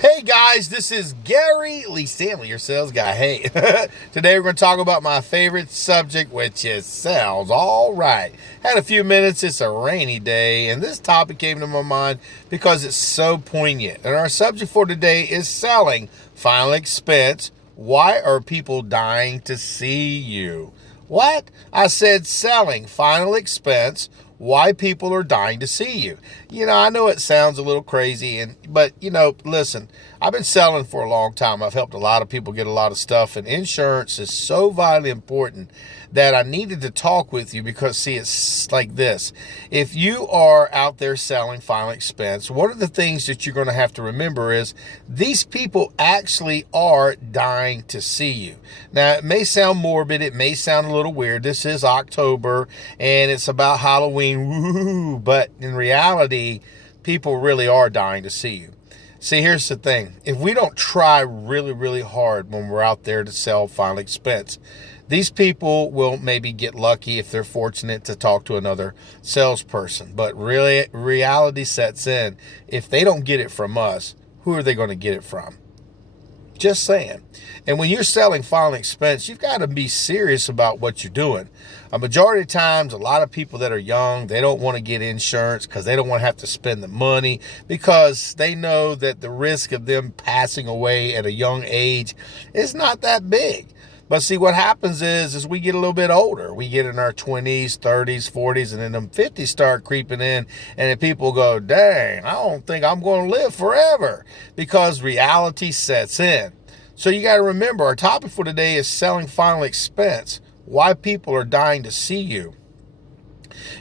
Hey guys, this is Gary Lee Stanley, your sales guy. Hey, today we're going to talk about my favorite subject, which is sales. All right. Had a few minutes. It's a rainy day, and this topic came to my mind because it's so poignant. And our subject for today is selling final expense. Why are people dying to see you? What? I said selling final expense. Why people are dying to see you. I know it sounds a little crazy, but listen, I've been selling for a long time. I've helped a lot of people get a lot of stuff, and insurance is so vitally important that I needed to talk with you because, see, it's like this. If you are out there selling final expense, one of the things that you're going to have to remember is these people actually are dying to see you. Now, it may sound morbid. It may sound a little weird. This is October, and it's about Halloween. Woo! But in reality, people really are dying to see you. See, here's the thing. If we don't try really, really hard when we're out there to sell final expense, these people will maybe get lucky if they're fortunate to talk to another salesperson. But really, reality sets in. If they don't get it from us, who are they going to get it from? Just saying. And when you're selling final expense, you've got to be serious about what you're doing. A majority of times, a lot of people that are young, they don't want to get insurance because they don't want to have to spend the money because they know that the risk of them passing away at a young age is not that big. But see, what happens is we get a little bit older. We get in our 20s, 30s, 40s, and then them 50s start creeping in. And then people go, dang, I don't think I'm going to live forever because reality sets in. So you got to remember, our topic for today is selling final expense. Why people are dying to see you.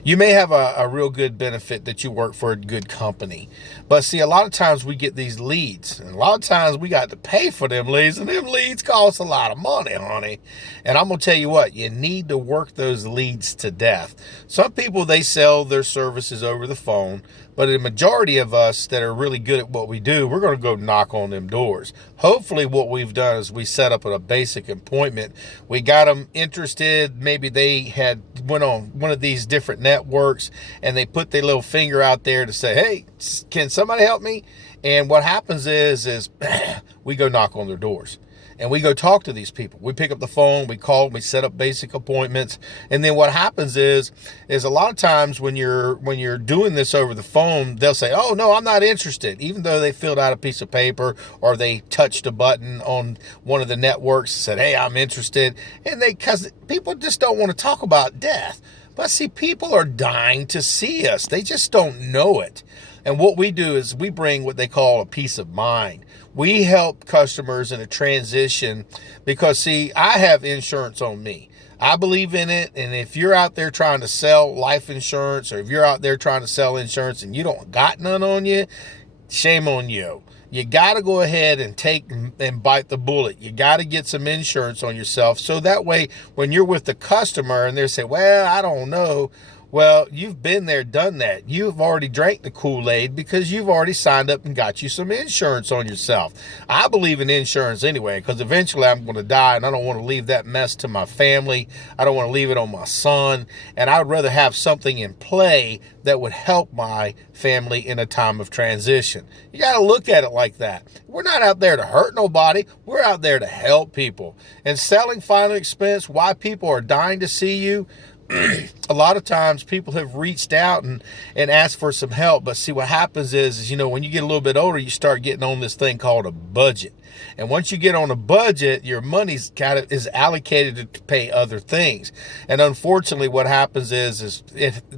You may have a real good benefit that you work for a good company. But see, a lot of times we get these leads. And a lot of times we got to pay for them leads. And them leads cost a lot of money, honey. And I'm going to tell you what, you need to work those leads to death. Some people, they sell their services over the phone. But the majority of us that are really good at what we do, we're going to go knock on them doors. Hopefully what we've done is we set up a basic appointment. We got them interested. Maybe they had went on one of these different networks and they put their little finger out there to say, hey, can somebody help me? And what happens is we go knock on their doors. And we go talk to these people. We pick up the phone, we call, we set up basic appointments. And then what happens is a lot of times when you're doing this over the phone, they'll say, oh, no, I'm not interested. Even though they filled out a piece of paper or they touched a button on one of the networks and said, hey, I'm interested. And because people just don't want to talk about death. But see, people are dying to see us. They just don't know it. And what we do is we bring what they call a peace of mind. We help customers in a transition because, see, I have insurance on me. I believe in it. And if you're out there trying to sell life insurance or if you're out there trying to sell insurance and you don't got none on you, shame on you. You got to go ahead and take and bite the bullet. You got to get some insurance on yourself. So that way, when you're with the customer and they say, well, I don't know. Well, you've been there, done that. You've already drank the Kool-Aid because you've already signed up and got you some insurance on yourself. I believe in insurance anyway because eventually I'm going to die and I don't want to leave that mess to my family. I don't want to leave it on my son. And I would rather have something in play that would help my family in a time of transition. You got to look at it like that. We're not out there to hurt nobody. We're out there to help people. And selling final expense, why people are dying to see you, a lot of times people have reached out and asked for some help. But see, what happens is when you get a little bit older, you start getting on this thing called a budget. And once you get on a budget, your money's is allocated to pay other things. And unfortunately, what happens is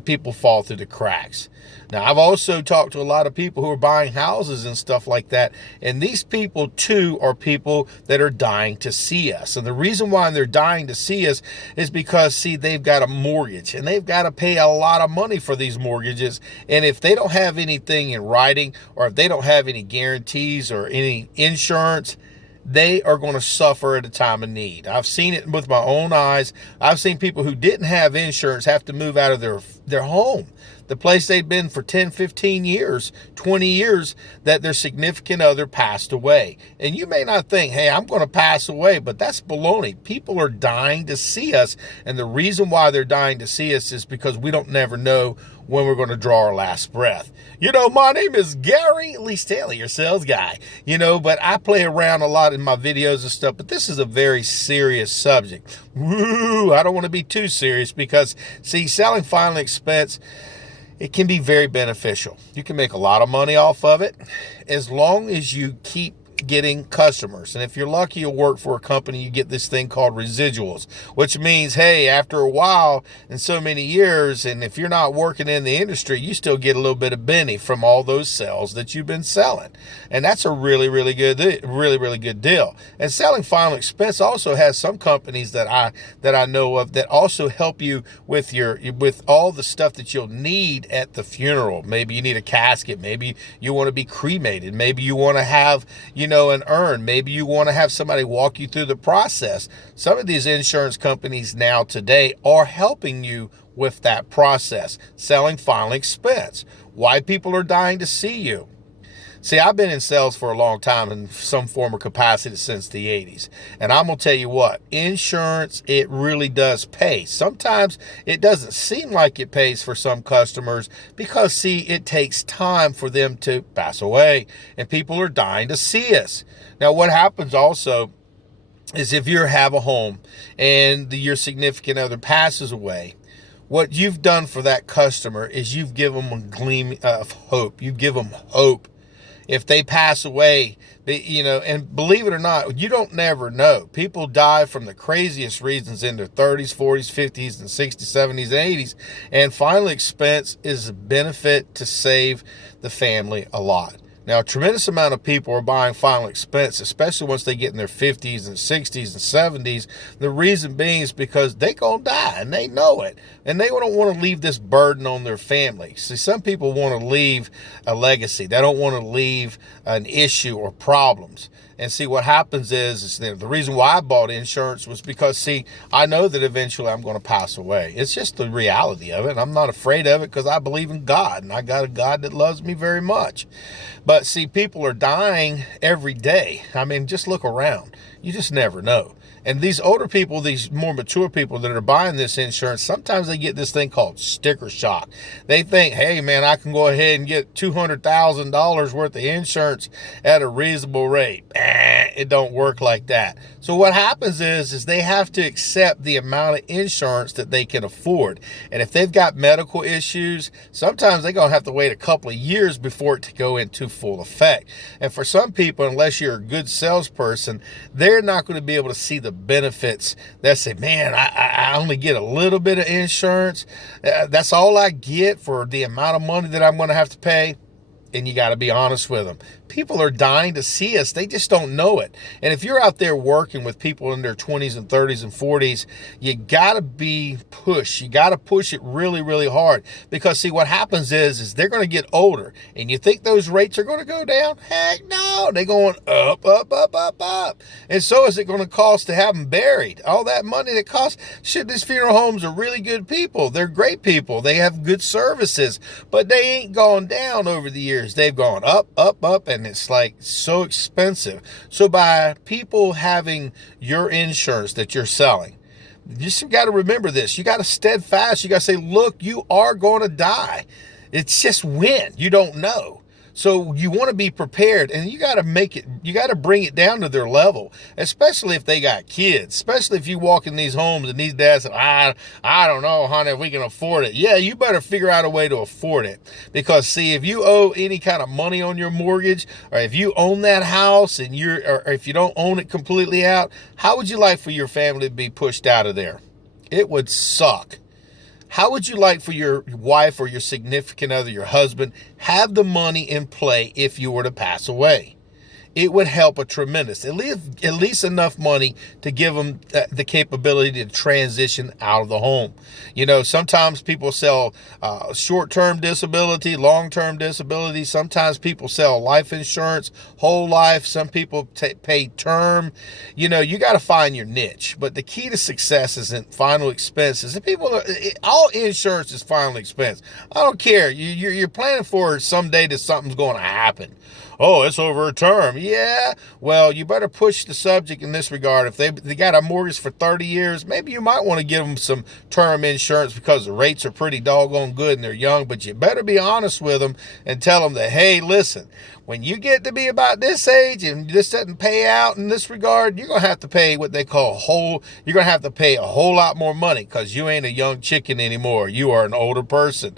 people fall through the cracks. Now, I've also talked to a lot of people who are buying houses and stuff like that. And these people, too, are people that are dying to see us. And the reason why they're dying to see us is because, see, they've got a mortgage and they've got to pay a lot of money for these mortgages. And if they don't have anything in writing or if they don't have any guarantees or any insurance, they are going to suffer at a time of need. I've seen it with my own eyes. I've seen people who didn't have insurance have to move out of their home. the place they'd been for 10, 15 years, 20 years, that their significant other passed away. And you may not think, hey, I'm going to pass away, but that's baloney. People are dying to see us. And the reason why they're dying to see us is because we don't never know when we're going to draw our last breath. My name is Gary Lee Stanley, your sales guy, but I play around a lot in my videos and stuff, but this is a very serious subject. Woo, I don't want to be too serious because, see, selling final expense, it can be very beneficial. You can make a lot of money off of it as long as you keep getting customers. And if you're lucky, you'll work for a company, you get this thing called residuals, which means, hey, after a while and so many years, and if you're not working in the industry, you still get a little bit of Benny from all those sales that you've been selling. And that's a really good deal. And selling final expense also has some companies that I know of that also help you with all the stuff that you'll need at the funeral. Maybe you need a casket, maybe you want to be cremated, maybe you want to have, an urn. Maybe you want to have somebody walk you through the process. Some of these insurance companies now today are helping you with that process, selling final expense. Why people are dying to see you. See, I've been in sales for a long time in some form or capacity since the 80s. And I'm going to tell you what, insurance, it really does pay. Sometimes it doesn't seem like it pays for some customers because, see, it takes time for them to pass away. And people are dying to see us. Now, what happens also is if you have a home and your significant other passes away, what you've done for that customer is you've given them a gleam of hope. You give them hope. If they pass away, and believe it or not, you don't never know. People die from the craziest reasons in their 30s, 40s, 50s, and 60s, 70s, and 80s. And final expense is a benefit to save the family a lot. Now, a tremendous amount of people are buying final expense, especially once they get in their 50s and 60s and 70s. The reason being is because they're going to die, and they know it. And they don't want to leave this burden on their family. See, some people want to leave a legacy. They don't want to leave an issue or problems. And see, what happens is the reason why I bought insurance was because, see, I know that eventually I'm going to pass away. It's just the reality of it. And I'm not afraid of it because I believe in God. And I got a God that loves me very much. But see, people are dying every day. I mean, just look around. You just never know. And these older people, these more mature people that are buying this insurance, sometimes they get this thing called sticker shock. They think, hey, man, I can go ahead and get $200,000 worth of insurance at a reasonable rate. It don't work like that. So what happens is they have to accept the amount of insurance that they can afford. And if they've got medical issues, sometimes they're going to have to wait a couple of years before it to go into full effect. And for some people, unless you're a good salesperson, they're not going to be able to see the benefits. They say, man, I only get a little bit of insurance. That's all I get for the amount of money that I'm going to have to pay. And you got to be honest with them. People are dying to see us. They just don't know it. And if you're out there working with people in their 20s and 30s and 40s, you got to be pushed. You got to push it really, really hard. Because, see, what happens is they're going to get older. And you think those rates are going to go down? Heck no. They're going up, up, up, up, up. And so is it going to cost to have them buried. All that money that costs. Shit, these funeral homes are really good people. They're great people. They have good services. But they ain't gone down over the years. They've gone up, up, up, and it's like so expensive. So by people having your insurance that you're selling, you just got to remember this. You got to steadfast. You got to say, look, you are going to die. It's just when. You don't know. So you want to be prepared, and you got to bring it down to their level, especially if they got kids, especially if you walk in these homes and these dads say, I don't know, honey, if we can afford it. Yeah, you better figure out a way to afford it. Because, see, if you owe any kind of money on your mortgage, or if you own that house or if you don't own it completely out, how would you like for your family to be pushed out of there? It would suck. How would you like for your wife or your significant other, your husband, have the money in play if you were to pass away? it would help a tremendous, at least enough money to give them the capability to transition out of the home. Sometimes people sell short-term disability, long-term disability. Sometimes people sell life insurance, whole life. Some people pay term. You got to find your niche. But the key to success isn't final expenses. All insurance is final expense. I don't care. You're planning for someday that something's going to happen. Oh, it's over a term. Yeah, well, you better push the subject in this regard. If they got a mortgage for 30 years, maybe you might want to give them some term insurance because the rates are pretty doggone good and they're young, but you better be honest with them and tell them that, hey, listen, when you get to be about this age and this doesn't pay out in this regard, you're going to have to pay what they call you're going to have to pay a whole lot more money because you ain't a young chicken anymore. You are an older person.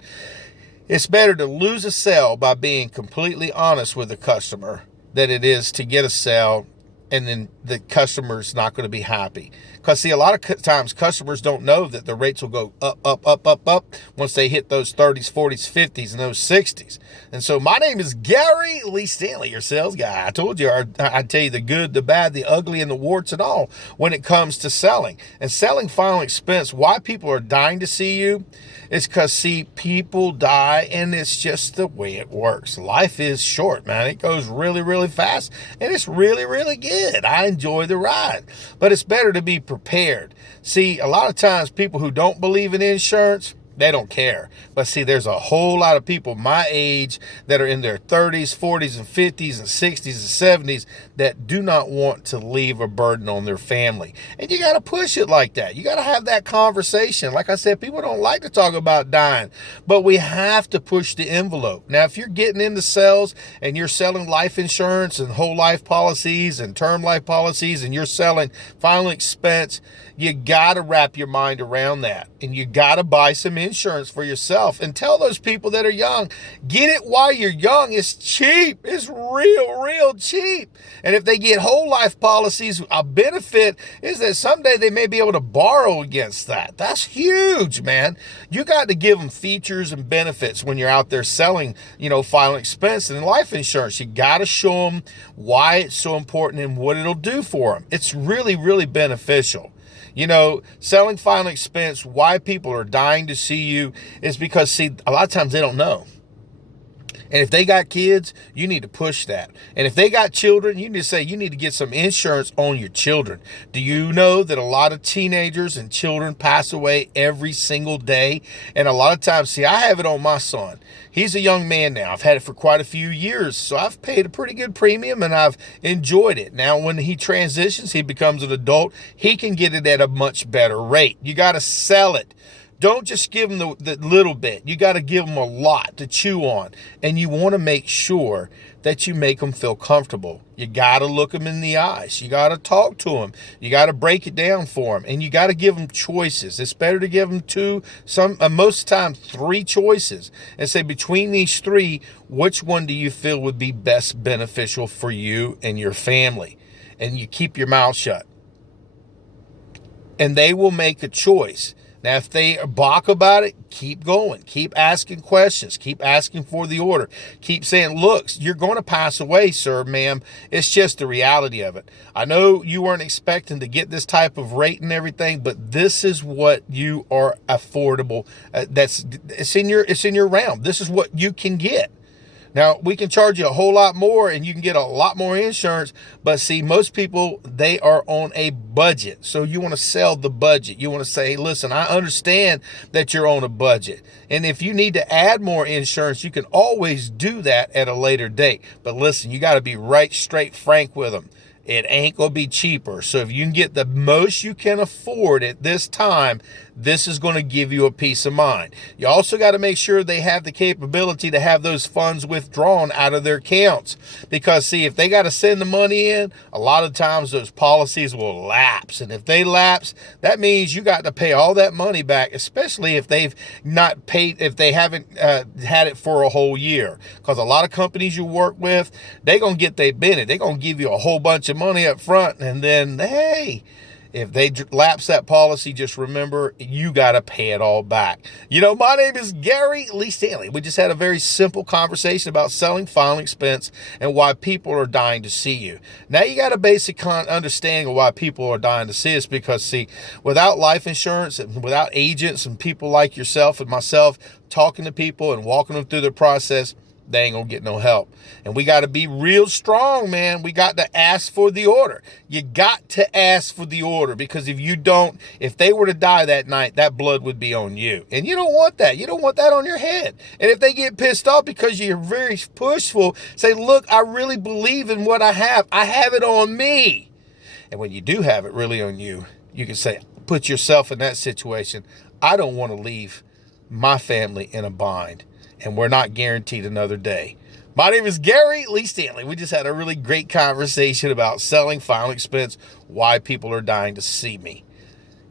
It's better to lose a sale by being completely honest with the customer than it is to get a sale and then the customer's not going to be happy. Because, see, a lot of times customers don't know that the rates will go up once they hit those 30s, 40s, 50s, and those 60s. And so my name is Gary Lee Stanley, your sales guy. I told you I'd tell you the good, the bad, the ugly, and the warts and all when it comes to selling. And selling final expense, why people are dying to see you is because, see, people die, and it's just the way it works. Life is short, man. It goes really, really fast, and it's really, really good. I enjoy the ride. But it's better to be prepared. See, a lot of times people who don't believe in insurance, they don't care. But see, there's a whole lot of people my age that are in their 30s, 40s, and 50s, and 60s, and 70s that do not want to leave a burden on their family. And you got to push it like that. You got to have that conversation. Like I said, people don't like to talk about dying, but we have to push the envelope. Now, if you're getting into sales and you're selling life insurance and whole life policies and term life policies and you're selling final expense, you got to wrap your mind around that. And you got to buy some insurance for yourself and tell those people that are young, get it while you're young. It's cheap. It's real cheap. And if they get whole life policies, a benefit is that someday they may be able to borrow against that. That's huge, man. You got to give them features and benefits when you're out there selling, final expense and life insurance. You got to show them why it's so important and what it'll do for them. It's really, really beneficial. Selling final expense, why people are dying to see you is because, see, a lot of times they don't know. And if they got kids, you need to push that. And if they got children, you need to say you need to get some insurance on your children. Do you know that a lot of teenagers and children pass away every single day? And a lot of times, see, I have it on my son. He's a young man now. I've had it for quite a few years. So I've paid a pretty good premium and I've enjoyed it. Now, when he transitions, he becomes an adult, he can get it at a much better rate. You got to sell it. Don't just give them the little bit. You got to give them a lot to chew on. And you want to make sure that you make them feel comfortable. You got to look them in the eyes. You got to talk to them. You got to break it down for them. And you got to give them choices. It's better to give them most times 3 choices. And say, between these 3, which one do you feel would be best beneficial for you and your family? And you keep your mouth shut. And they will make a choice. Now, if they balk about it, keep going. Keep asking questions. Keep asking for the order. Keep saying, look, you're going to pass away, sir, ma'am. It's just the reality of it. I know you weren't expecting to get this type of rate and everything, but this is what you are affordable. It's in your realm. This is what you can get. Now, we can charge you a whole lot more and you can get a lot more insurance. But see, most people, they are on a budget. So you want to sell the budget. You want to say, hey, listen, I understand that you're on a budget. And if you need to add more insurance, you can always do that at a later date. But listen, you got to be right, straight, frank with them. It ain't going to be cheaper. So if you can get the most you can afford at this time, this is going to give you a peace of mind. You also got to make sure they have the capability to have those funds withdrawn out of their accounts. Because, see, if they got to send the money in, a lot of times those policies will lapse. And if they lapse, that means you got to pay all that money back, especially if they've not paid, if they haven't had it for a whole year. Because a lot of companies you work with, they're going to get their Bennett. They're going to give you a whole bunch of money up front. And then, hey, If they lapse that policy, just remember, you got to pay it all back. My name is Gary Lee Stanley. We just had a very simple conversation about selling, final expense, and why people are dying to see you. Now you got a basic understanding of why people are dying to see us, because, see, without life insurance and without agents and people like yourself and myself talking to people and walking them through the process, they ain't gonna get no help. And we got to be real strong, man. We got to ask for the order. You got to ask for the order, because if you don't, if they were to die that night, that blood would be on you. And you don't want that. You don't want that on your head. And if they get pissed off because you're very pushful, say, look, I really believe in what I have. I have it on me. And when you do have it really on you, you can say, put yourself in that situation. I don't want to leave my family in a bind, and we're not guaranteed another day. My name is Gary Lee Stanley. We just had a really great conversation about selling, final expense, why people are dying to see me.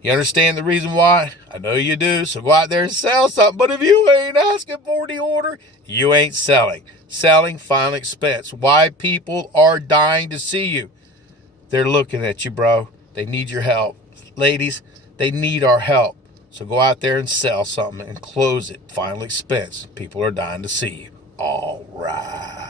You understand the reason why? I know you do, so go out there and sell something. But if you ain't asking for the order, you ain't selling. Selling, final expense, why people are dying to see you. They're looking at you, bro. They need your help. Ladies, they need our help. So go out there and sell something and close it. Final expense. People are dying to see you. All right.